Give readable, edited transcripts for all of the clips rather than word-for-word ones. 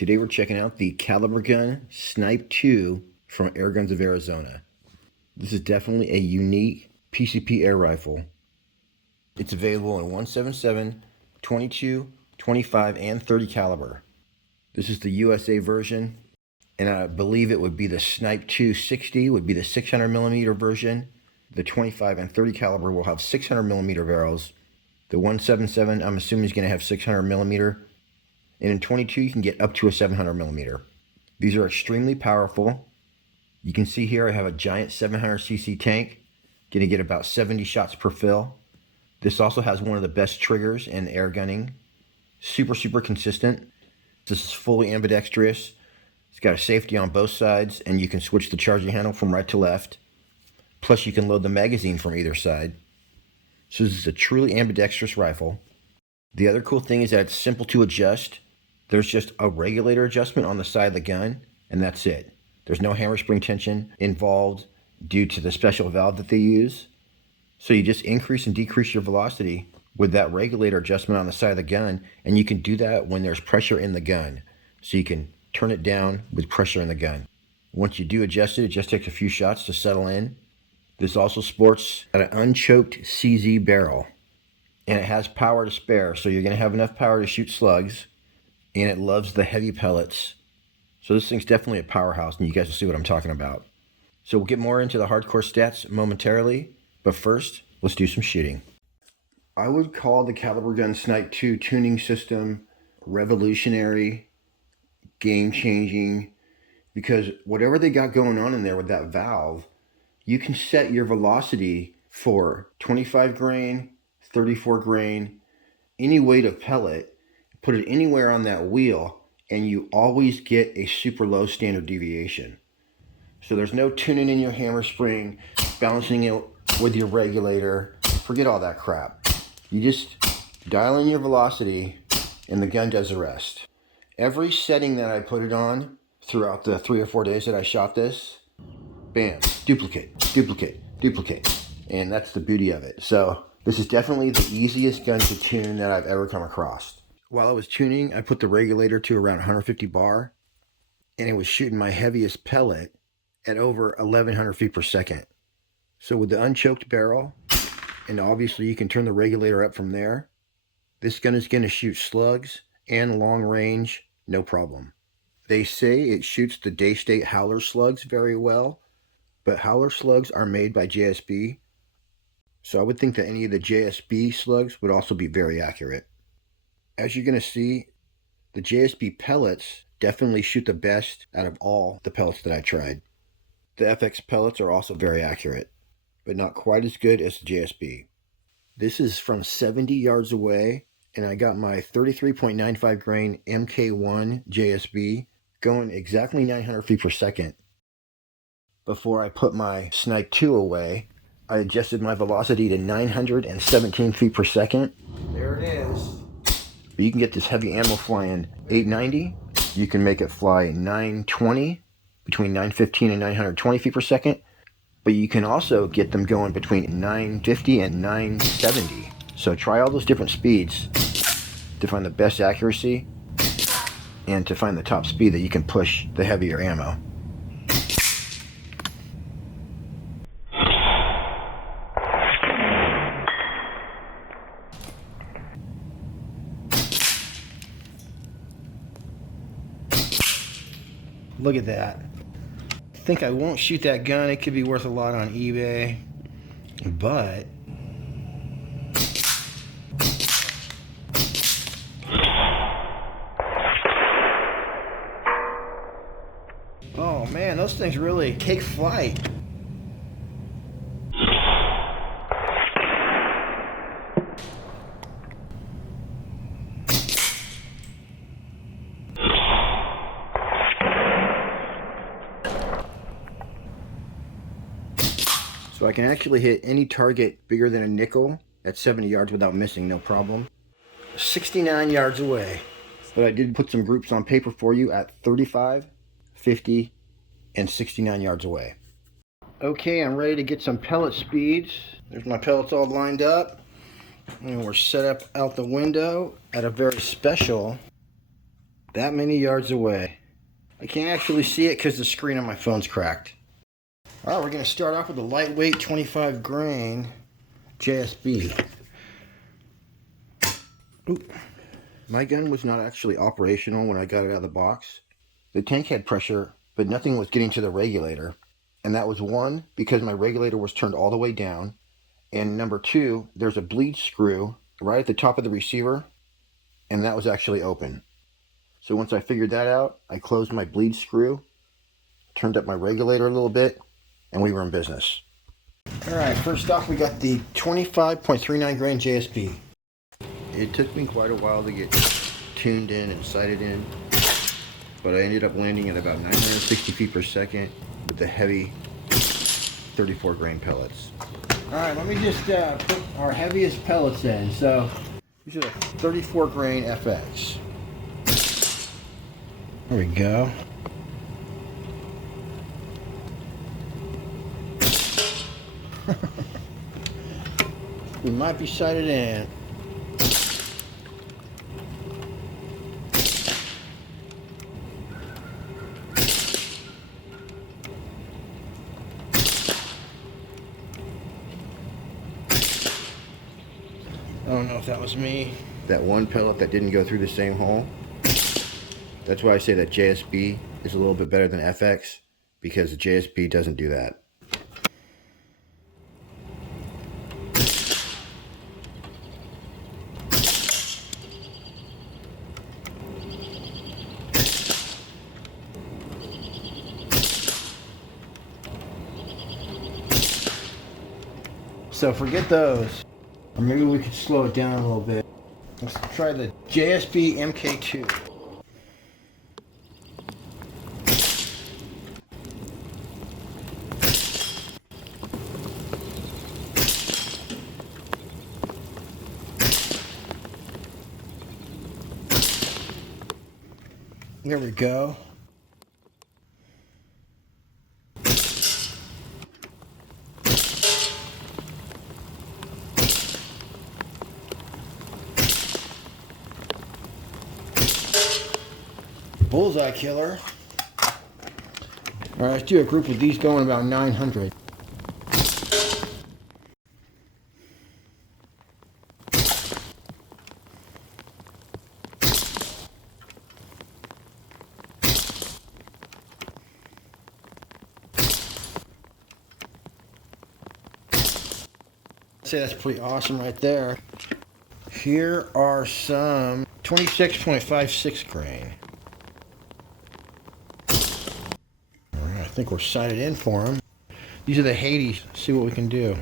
Today we're checking out the Kalibrgun Snipe II from Airguns of Arizona. This is definitely a unique PCP air rifle. It's available in 177, 22, 25, and 30 caliber. This is the USA version, and I believe it would be the Snipe2 60 would be the 600 millimeter version. The 25 and 30 caliber will have 600 millimeter barrels. The 177 I'm assuming is going to have 600 millimeter. And in 22 you can get up to a 700 millimeter. These are extremely powerful. You can see here I have a giant 700cc tank. Going to get about 70 shots per fill. This also has one of the best triggers in air gunning. Super consistent. This is fully ambidextrous. It's got a safety on both sides, and you can switch the charging handle from right to left. Plus you can load the magazine from either side. So this is a truly ambidextrous rifle. The other cool thing is that it's simple to adjust. There's just a regulator adjustment on the side of the gun, and that's it. There's no hammer spring tension involved due to the special valve that they use. So you just increase and decrease your velocity with that regulator adjustment on the side of the gun, and you can do that when there's pressure in the gun. So you can turn it down with pressure in the gun. Once you do adjust it, it just takes a few shots to settle in. This also sports an unchoked CZ barrel, and it has power to spare, so you're going to have enough power to shoot slugs, and it loves the heavy pellets. So this thing's definitely a powerhouse, and you guys will see what I'm talking about. So we'll get more into the hardcore stats momentarily, but first, let's do some shooting. I would call the Kalibrgun Snipe II tuning system revolutionary, game-changing, because whatever they got going on in there with that valve, you can set your velocity for 25 grain, 34 grain, any weight of pellet, put it anywhere on that wheel, and you always get a super low standard deviation. So there's no tuning in your hammer spring, balancing it with your regulator. Forget all that crap. You just dial in your velocity and the gun does the rest. Every setting that I put it on throughout the 3 or 4 days that I shot this, bam, duplicate. And that's the beauty of it. So this is definitely the easiest gun to tune that I've ever come across. While I was tuning, I put the regulator to around 150 bar, and it was shooting my heaviest pellet at over 1100 feet per second. So with the unchoked barrel, and obviously you can turn the regulator up from there, this gun is going to shoot slugs and long range, no problem. They say it shoots the Daystate Howler slugs very well, but Howler slugs are made by JSB, so I would think that any of the JSB slugs would also be very accurate. As you're going to see, the JSB pellets definitely shoot the best out of all the pellets that I tried. The FX pellets are also very accurate, but not quite as good as the JSB. This is from 70 yards away, and I got my 33.95 grain MK1 JSB going exactly 900 feet per second. Before I put my Snipe 2 away, I adjusted my velocity to 917 feet per second. There it is. But you can get this heavy ammo flying 890. You can make it fly 920, between 915 and 920 feet per second. But you can also get them going between 950 and 970. So try all those different speeds to find the best accuracy and to find the top speed that you can push the heavier ammo. Look at that. I think I won't shoot that gun. It could be worth a lot on eBay, but oh man, those things really take flight. So I can actually hit any target bigger than a nickel at 70 yards without missing, no problem. 69 yards away. But I did put some groups on paper for you at 35, 50, and 69 yards away. Okay, I'm ready to get some pellet speeds. There's my pellets all lined up. And we're set up out the window at a very special That many yards away. I can't actually see it because the screen on my phone's cracked. All right, we're going to start off with a lightweight 25 grain JSB. Oop. My gun was not actually operational when I got it out of the box. The tank had pressure, but nothing was getting to the regulator. And that was one, because my regulator was turned all the way down. And number two, there's a bleed screw right at the top of the receiver, and that was actually open. So once I figured that out, I closed my bleed screw, turned up my regulator a little bit, and we were in business. All right, first off, we got the 25.39 grain JSB. It took me quite a while to get tuned in and sighted in, but I ended up landing at about 960 feet per second with the heavy 34 grain pellets. All right, let me just put our heaviest pellets in. So these are the 34 grain FX. There we go. We might be sighted in. I don't know if that was me. That one pellet that didn't go through the same hole. That's why I say that JSB is a little bit better than FX, because the JSB doesn't do that. So forget those. Or maybe we could slow it down a little bit. Let's try the JSB MK2. There we go. Bullseye killer. All right, let's do a group of these going about 900. I'd say that's pretty awesome right there. Here are some 26.56 grain. I think we're sighted in for them. These are the Hades. Let's see what we can do.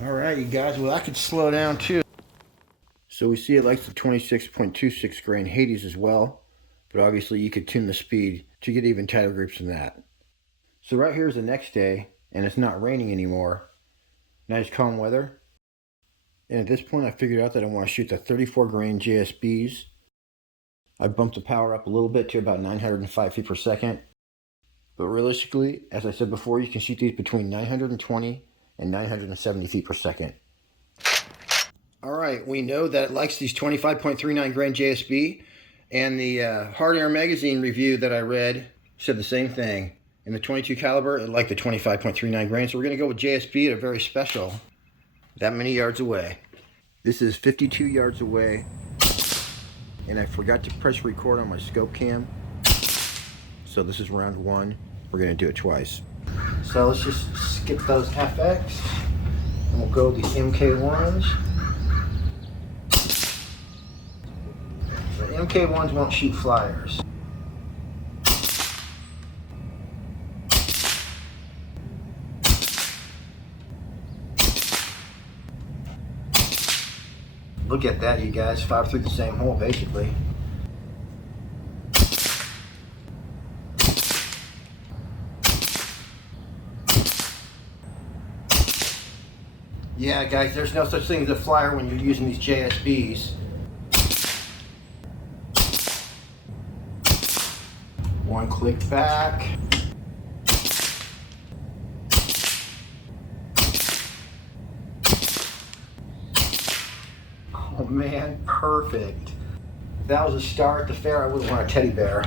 All right, you guys. Well, I could slow down too. So we see it likes the 26.26 grain Hades as well, but obviously you could tune the speed to get even tighter groups than that. So right here is the next day, and it's not raining anymore. Nice calm weather. And at this point I figured out that I want to shoot the 34 grain JSBs. I bumped the power up a little bit to about 905 feet per second. But realistically, as I said before, you can shoot these between 920 and 970 feet per second. Alright, we know that it likes these 25.39 grain JSB, and the Hard Air magazine review that I read said the same thing. In the 22 caliber, it liked the 25.39 grain, so we're going to go with JSB at a very special, that many yards away. This is 52 yards away, and I forgot to press record on my scope cam, so this is round one. We're going to do it twice. So let's just skip those FX, and we'll go with the MK1s. The MK1s won't shoot flyers. Look at that, you guys. Fired through the same hole, basically. Yeah, guys, there's no such thing as a flyer when you're using these JSBs. One click back. man, perfect. If that was a star at the fair, I wouldn't want a teddy bear.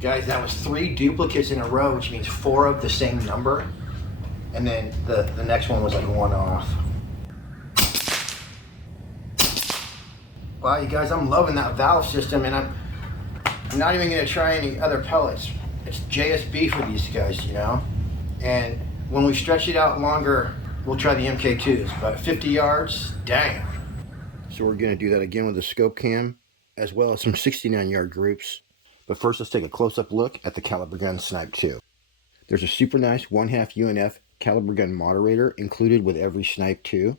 Guys, that was 3 duplicates in a row, which means 4 of the same number. And then the next one was like 1 off. Wow, you guys, I'm loving that valve system, and I'm not even gonna try any other pellets. It's JSB for these guys, you know? And when we stretch it out longer, we'll try the MK2s, but 50 yards, dang. So we're gonna do that again with the scope cam, as well as some 69-yard groups. But first, let's take a close-up look at the Kalibrgun Snipe II. There's a super nice 1/2 UNF Kalibrgun moderator included with every Snipe II.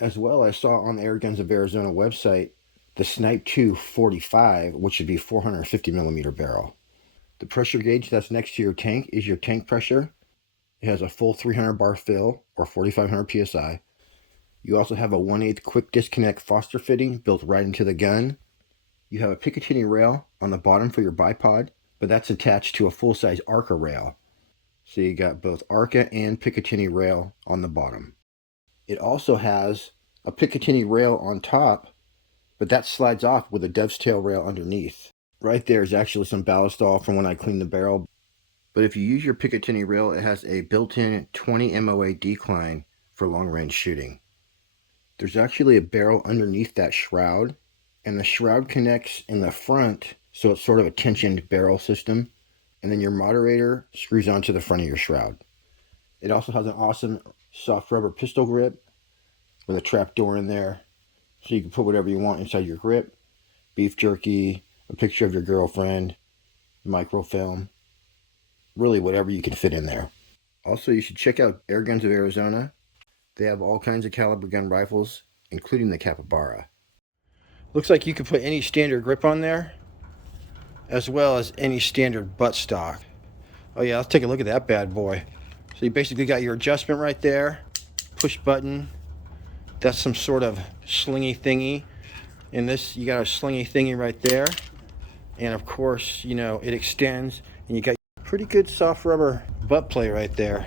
As well, I saw on the Airguns of Arizona website the Snipe II 45, which would be 450 millimeter barrel. The pressure gauge that's next to your tank is your tank pressure. It has a full 300 bar fill, or 4,500 PSI. You also have a 1/8 quick disconnect Foster fitting built right into the gun. You have a Picatinny rail on the bottom for your bipod, but that's attached to a full-size Arca rail. So you got both Arca and Picatinny rail on the bottom. It also has a Picatinny rail on top, but that slides off with a Dove's tail rail underneath. Right there is actually some ballast off from when I cleaned the barrel. But if you use your Picatinny rail, it has a built-in 20 MOA decline for long-range shooting. There's actually a barrel underneath that shroud, and the shroud connects in the front, so it's sort of a tensioned barrel system, and then your moderator screws onto the front of your shroud. It also has an awesome soft rubber pistol grip with a trap door in there, so you can put whatever you want inside your grip. Beef jerky, a picture of your girlfriend, microfilm, really whatever you can fit in there. Also, you should check out Airguns of Arizona. They have all kinds of Kalibrgun rifles, including the Capybara. Looks like you can put any standard grip on there, as well as any standard buttstock. Oh yeah, let's take a look at that bad boy. So you basically got your adjustment right there, push button. That's some sort of slingy thingy. In this, you got a slingy thingy right there. And of course, you know, it extends, and you got pretty good soft rubber butt play right there.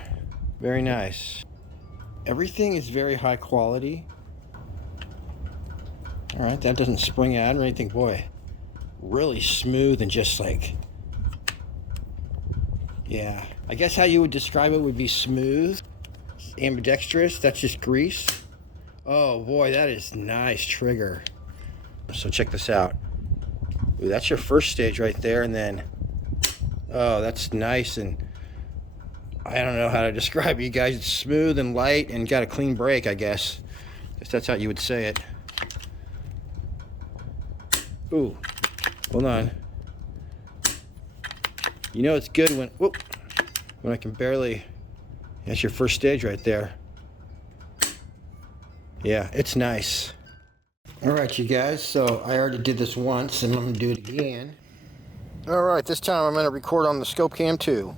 Very nice. Everything is very high quality. All right, that doesn't spring out or anything. Boy, really smooth and just like, yeah. I guess how you would describe it would be smooth. Ambidextrous, that's just grease. Oh boy, that is nice trigger. So check this out. Ooh, that's your first stage right there, and then, oh, that's nice, and I don't know how to describe it, you guys. It's smooth and light and got a clean break, I guess. If that's how you would say it. Ooh, hold on. You know it's good when, whoop, when I can barely, that's your first stage right there. Yeah, it's nice. All right, you guys, so I already did this once, and I'm gonna do it again. All right, this time I'm gonna record on the scope cam too.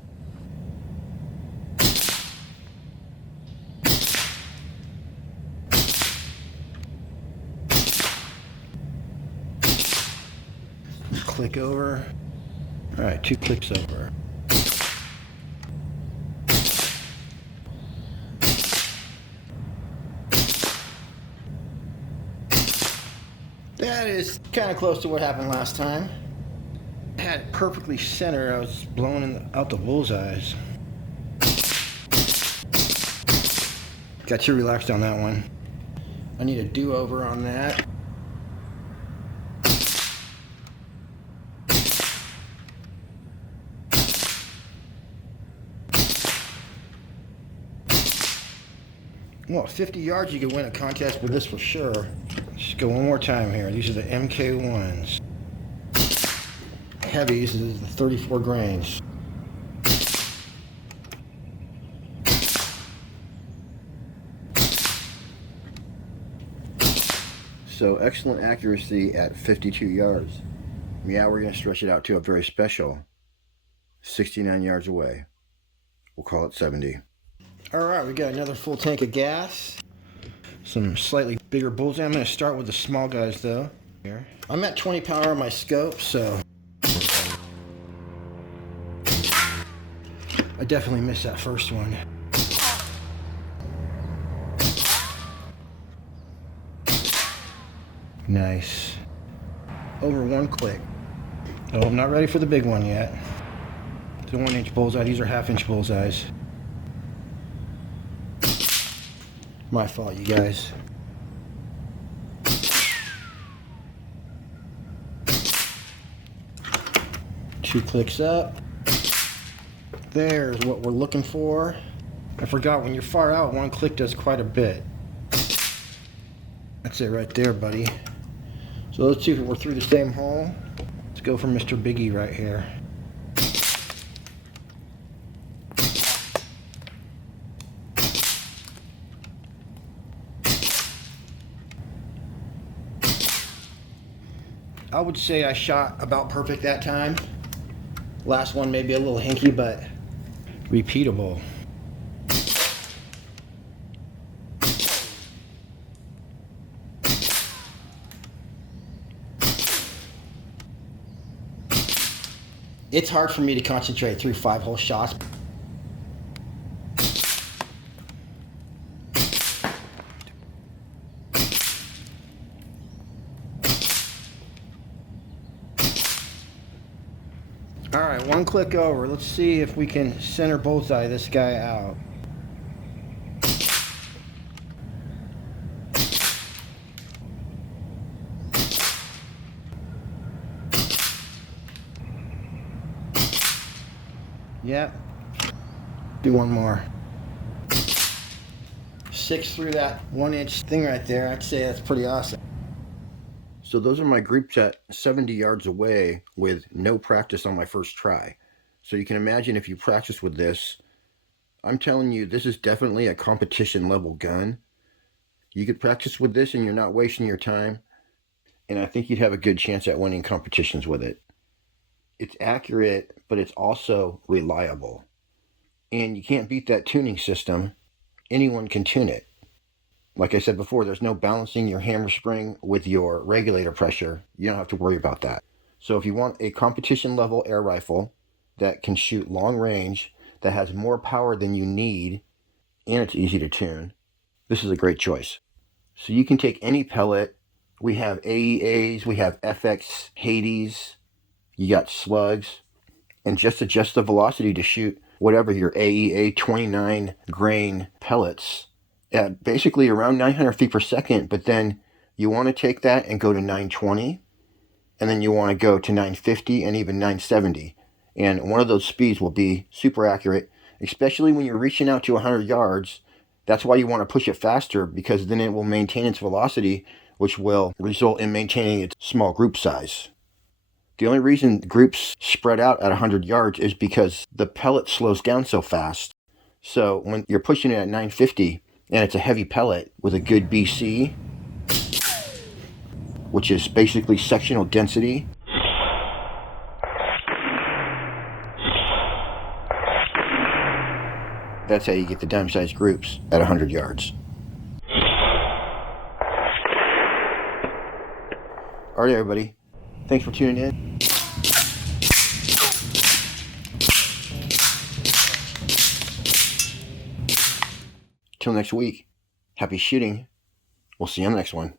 Click over. All right, 2 clicks over. That is kind of close to what happened last time. I had it perfectly centered. I was blowing out the bullseyes. Got too relaxed on that one. I need a do-over on that. Well, 50 yards you could win a contest with this for sure. Let's go one more time here. These are the MK1s. Heavies is the 34 grains. So excellent accuracy at 52 yards. Yeah, we're going to stretch it out to a very special 69 yards away. We'll call it 70. Alright, we got another full tank of gas. Some slightly bigger bullseye. I'm going to start with the small guys though. Here. I'm at 20 power on my scope, so I definitely missed that first one. Nice. Over 1 click. Oh, I'm not ready for the big one yet. It's a 1-inch bullseye. These are 1/2-inch bullseyes. My fault, you guys. Two clicks up. There's what we're looking for. I forgot, when you're far out, 1 click does quite a bit. That's it right there, buddy. So let's see if we're through the same hole. Let's go for Mr. Biggie right here. I would say I shot about perfect that time. Last one maybe a little hinky, but repeatable. It's hard for me to concentrate through 5-hole shots. All right, 1 click over. Let's see if we can center bullseye this guy out. Yep. Do one more. 6 through that 1-inch thing right there. I'd say that's pretty awesome. So those are my groups at 70 yards away with no practice on my first try. So you can imagine if you practice with this, I'm telling you, this is definitely a competition level gun. You could practice with this and you're not wasting your time. And I think you'd have a good chance at winning competitions with it. It's accurate, but it's also reliable. And you can't beat that tuning system. Anyone can tune it. Like I said before, there's no balancing your hammer spring with your regulator pressure. You don't have to worry about that. So if you want a competition level air rifle that can shoot long range, that has more power than you need, and it's easy to tune, this is a great choice. So you can take any pellet. We have AEAs, we have FX Hades, you got slugs, and just adjust the velocity to shoot whatever your AEA 29 grain pellets at basically around 900 feet per second. But then you want to take that and go to 920, and then you want to go to 950 and even 970. And one of those speeds will be super accurate, especially when you're reaching out to 100 yards. That's why you want to push it faster, because then it will maintain its velocity, which will result in maintaining its small group size. The only reason groups spread out at 100 yards is because the pellet slows down so fast. So when you're pushing it at 950 and it's a heavy pellet with a good BC, which is basically sectional density, that's how you get the dime-sized groups at 100 yards. All right, everybody. Thanks for tuning in. Till next week, happy shooting. We'll see you on the next one.